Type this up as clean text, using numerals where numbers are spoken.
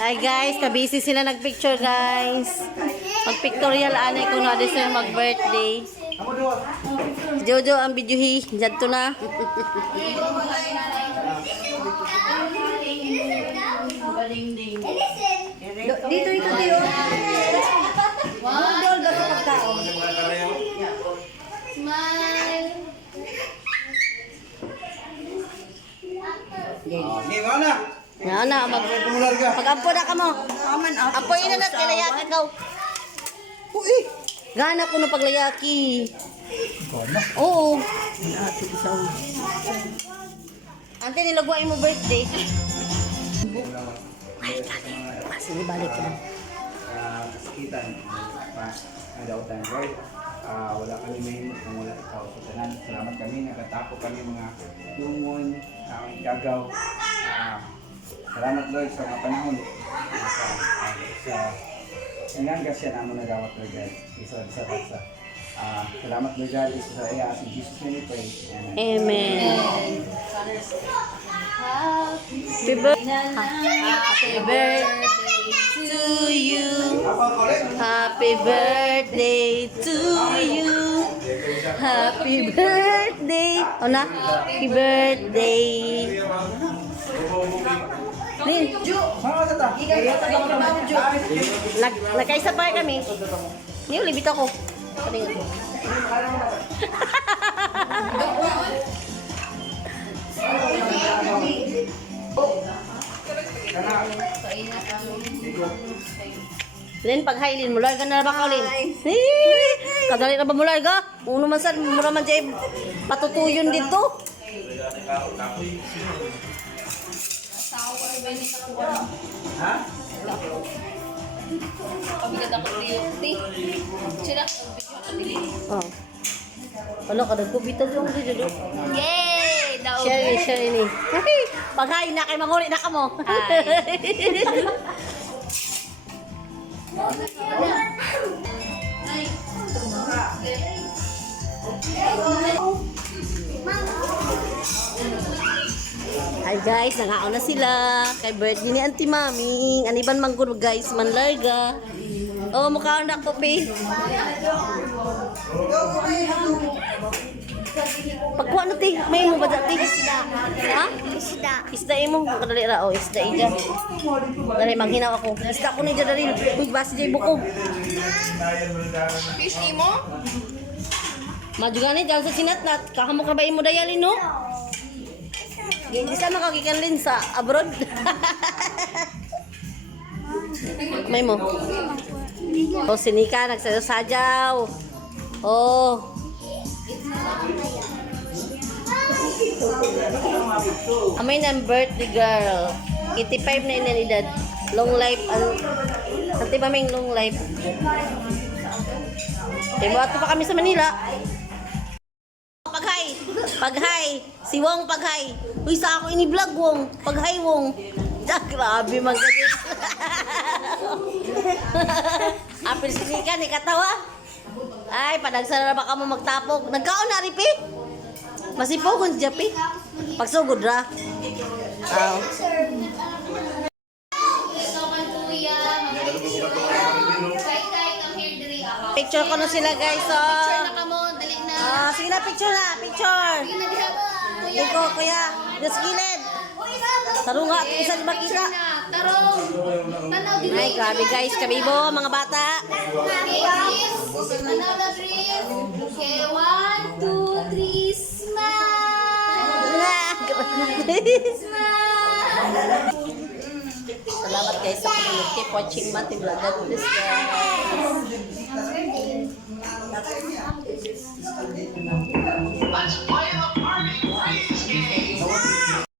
Ay guys, kabisi sila nagpicture guys. Mag-pictorial anay kung na sa mag-birthday. Jojo ang videohi. Dito na. Dito ito tayo. Wow. Smile. Yan na, mag-ampo na ka mo. Ampo ina na, kilayaki ka. Uy, gana ko na paglayaki. Oo. Ante, nilagwain mo birthday. Ay, kani. Sige, balik ko na. Kasakitan. Nadautan, right? Wala kami may kung wala ikaw sa tanan. Salamat kami, nakatapo kami mga tumon, gagaw. Salamat Lord sa mga panahon. Sa hanggang kasi naman nagawat Lord God. Isa-isa sa salamat Lord God. Isa sa iya. In Jesus' name we pray. Amen. Happy birthday to you. Happy birthday to you. Happy birthday. O na? Happy birthday. Lin, nagkaisa pa kami. Niyo, libit ako. Patingin ko. Lin, pag-hailin mo, larga na ba ka, Lin? Kadali na ba mo, larga? Uno man saan, mura man dyan, patutuyon dito. Ha? Oh. Ano ka, nagkubitag yung dito. Yay! Share ini. Pag-hain na kay manguri na ka mo. Hi guys, nangaon na sila. Kay birthday ni Auntie Mami. Aniban manggod guys, manlarga. Oh, mukha na ko, pe. Pagkuha na, te. May mo ba dati? Isda. Ha? Isda. Isda mo. Kadali ra, oh. Isda ija. Dali, manghinaw ako. Isda ko na ija dali. Uy, basi jay bukog. Fish mo? Majugan ni, dyan sa sinatnat. Kahamok na ba mo dayalin, no? Hindi sa makakikanlin sa abroad. May mo. Oh, sinika, nagsasajaw. Oh. Amay ng birthday girl. 85 na inanidad. Long life. Ante ba may long life? Buhat pa kami sa Manila. Paghay. Paghay. Si Wong paghay. Uy, sa ako ini-vlog Wong. Paghay Wong. Grabe magalit. Apil sinika ni katawa. Ay, padagsara ba ka mo magtapok? Nagkaon na ripi? Masipogon siya pi. Pagsugod ra. Aw. Picture ko na sila guys. So. Picture na ka mo, dali na. Sige na, picture na. Picture. Sige na diha. Iko, kuya. Just gilid. Tarunga at isa di makita. Tarong. Tanaw din. Ay, grabe guys. Kabibo, mga bata. Tanaw na Dris. Okay, 1, 2, 3, smile. Smile. Salamat guys sa panonood. Keep watching Mati Vlog. God bless guys.